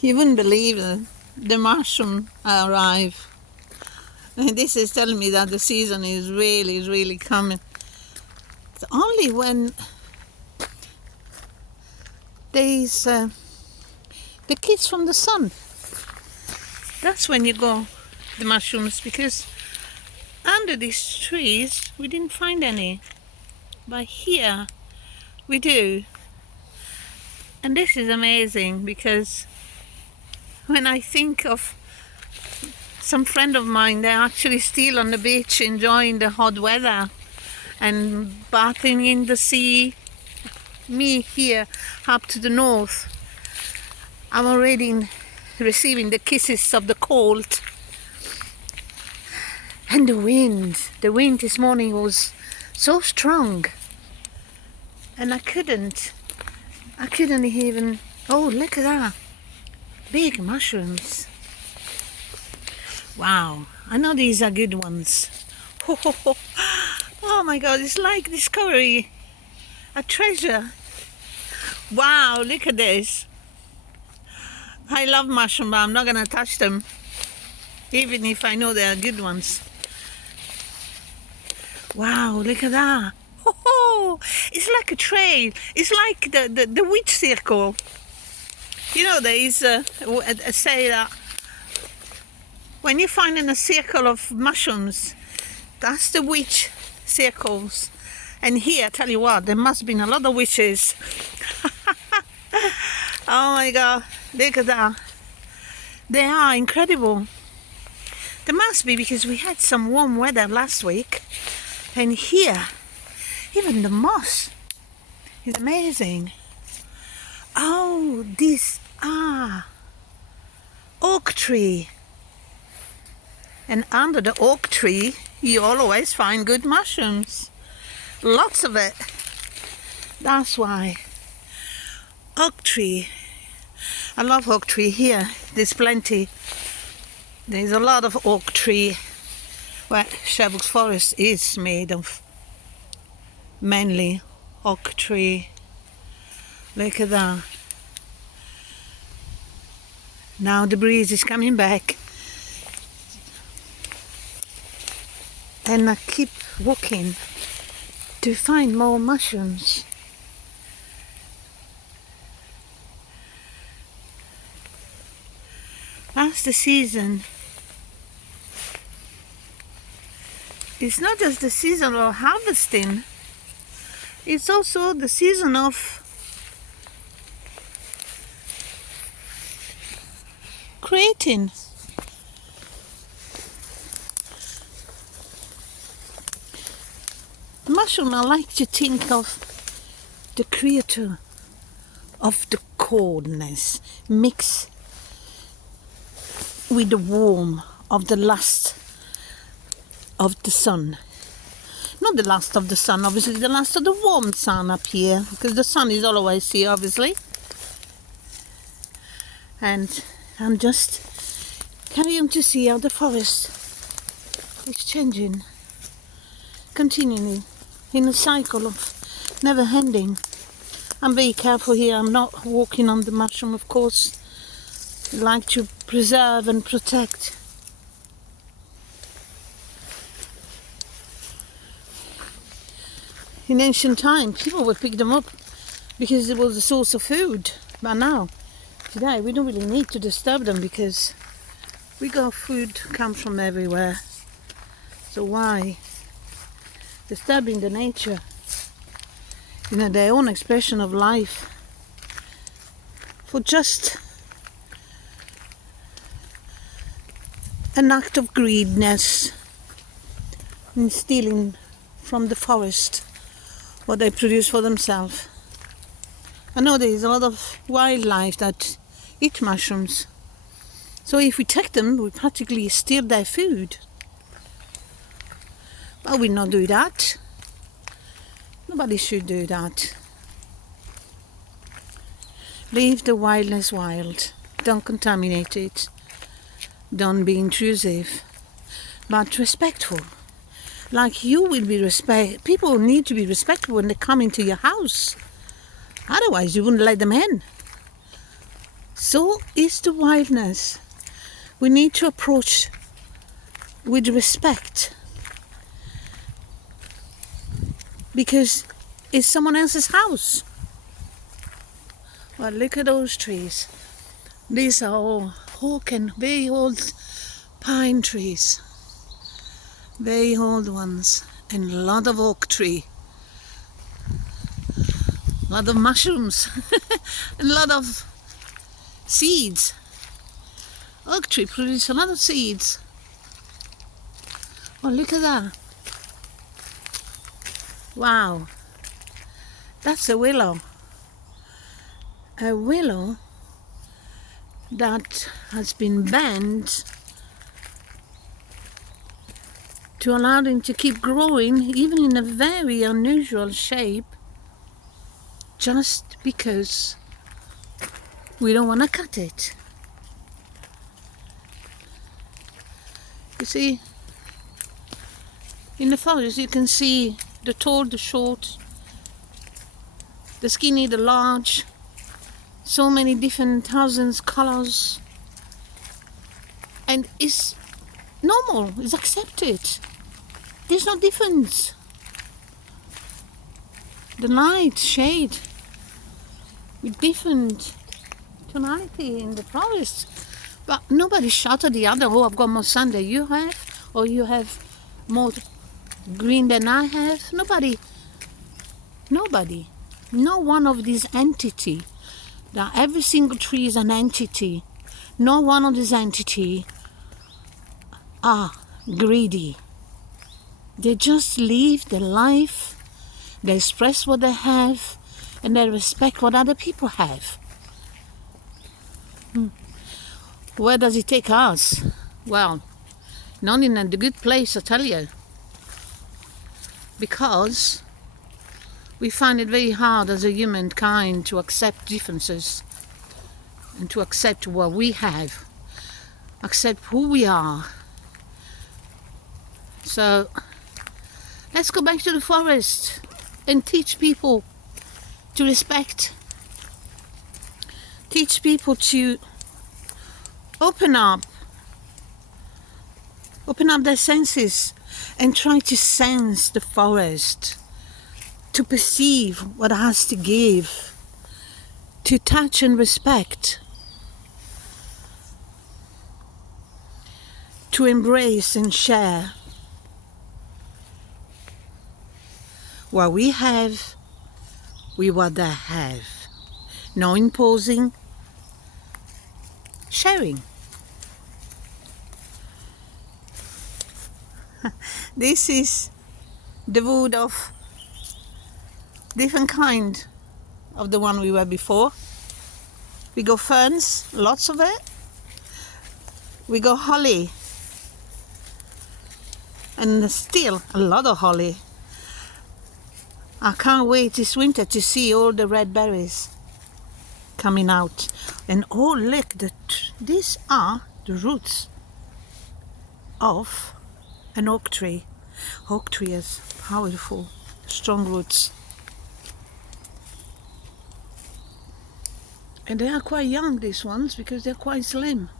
You wouldn't believe it. The mushroom arrive. And this is telling me that the season is really coming. It's only when there's the kiss from the sun. That's when you go the mushrooms, because under these trees we didn't find any. But here we do. And this is amazing, because when I think of some friend of mine, they're actually still on the beach enjoying the hot weather and bathing in the sea. Me here up to the north, I'm already receiving the kisses of the cold. And the wind this morning was so strong, and I couldn't even, oh, look at that, big mushrooms. Wow, I know these are good ones. Oh my God, it's like discovery, a treasure. Wow, look at this. I love mushroom, but I'm not gonna touch them, even if I know they are good ones. Wow, look at that. It's like a trail. It's like the witch circle. You know, there is a say that when you find in a circle of mushrooms, that's the witch circles. And here, I tell you what, there must have been a lot of witches. Oh my God, look at that. They are incredible. There must be, because we had some warm weather last week. And here, even the moss is amazing. Oh, these are oak tree. And under the oak tree, you always find good mushrooms. Lots of it. That's why. Oak tree. I love oak tree here. There's plenty. There's a lot of oak tree. Well, Sherbrooke Forest is made of mainly oak tree. Look at that. Now the breeze is coming back. And I keep walking to find more mushrooms. That's the season. It's not just the season of harvesting, it's also the season of creating. The mushroom, I like to think of the creator of the coldness mixed with the warmth of the lust of the sun. Not the last of the sun, obviously, the last of the warm sun up here, because the sun is always here, obviously. And I'm just carrying to see how the forest is changing continually in a cycle of never ending. I'm very careful here. I'm not walking on the mushroom, of course. I like to preserve and protect. In ancient times, people would pick them up because it was a source of food. But now, today, we don't really need to disturb them, because we got food comes from everywhere. So why disturbing the nature? You know, their own expression of life for just an act of greediness and stealing from the forest what they produce for themselves. I know there is a lot of wildlife that eat mushrooms, so if we take them, we practically steal their food. But we not do that. Nobody should do that. Leave the wildness wild. Don't contaminate it. Don't be intrusive, but respectful. Like you will be people need to be respectful when they come into your house. Otherwise, you wouldn't let them in. So is the wildness. We need to approach with respect, because it's someone else's house. Well, look at those trees. These are all oak and very old pine trees. Very old ones. And a lot of oak tree. A lot of mushrooms. A lot of seeds. Oak tree produces a lot of seeds. Oh, look at that. Wow. That's a willow. A willow that has been bent to allow them to keep growing, even in a very unusual shape, just because we don't want to cut it. You see, in the forest you can see the tall, the short, the skinny, the large, so many different thousands colors, and it's normal, it's accepted. There's no difference. The light, shade, with different tonality in the forest. But nobody shot at the other, oh, I've got more sun than you have, or you have more green than I have. Nobody. No one of these entity. That every single tree is an entity. No one of these entity are greedy. They just live their life, they express what they have, and they respect what other people have. Where does it take us? Well, not in a good place, I tell you. Because we find it very hard as a humankind to accept differences and to accept what we have, accept who we are. So let's go back to the forest and teach people to respect. Teach people to open up their senses and try to sense the forest, to perceive what it has to give, to touch and respect, to embrace and share what we have with what they have. No imposing, sharing. This is the wood of different kind of the one we were before. We got ferns, lots of it. We got holly, and still a lot of holly. I can't wait this winter to see all the red berries coming out. And oh look, these are the roots of an oak tree. Oak tree has powerful, strong roots. And they are quite young, these ones, because they're quite slim.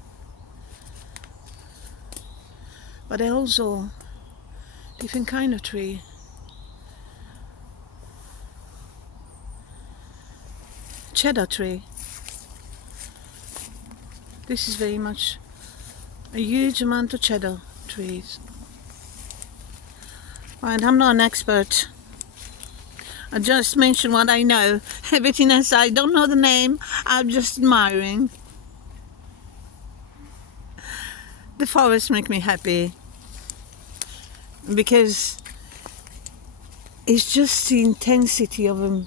But they're also different kind of tree. Cheddar tree. This is very much a huge amount of cheddar trees. And I'm not an expert. I just mention what I know. Everything else I don't know the name. I'm just admiring. The forests make me happy because it's just the intensity of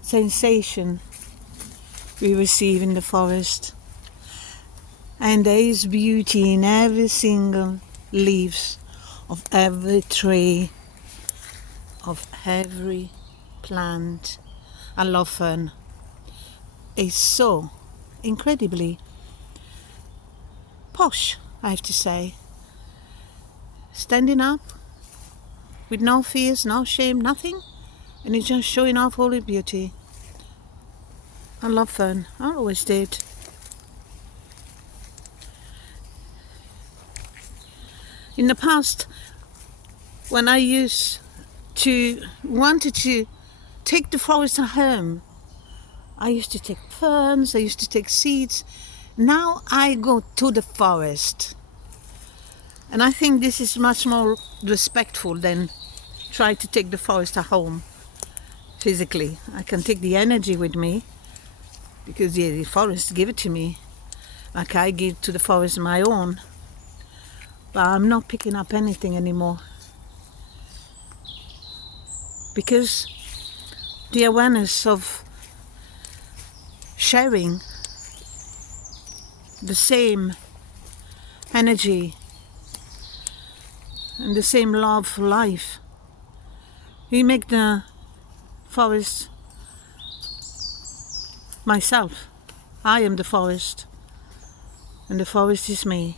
sensation we receive in the forest, and there is beauty in every single leaves of every tree, of every plant. I love fern. It's so incredibly posh, I have to say. Standing up with no fears, no shame, nothing, and it's just showing off all the beauty. I love fern. I always did. In the past, when I wanted to take the forest home, I used to take ferns, I used to take seeds. Now I go to the forest. And I think this is much more respectful than try to take the forest home physically. I can take the energy with me because the forest give it to me, like I give to the forest my own. But I'm not picking up anything anymore because the awareness of sharing the same energy and the same love for life, we make the forest myself. I am the forest and the forest is me.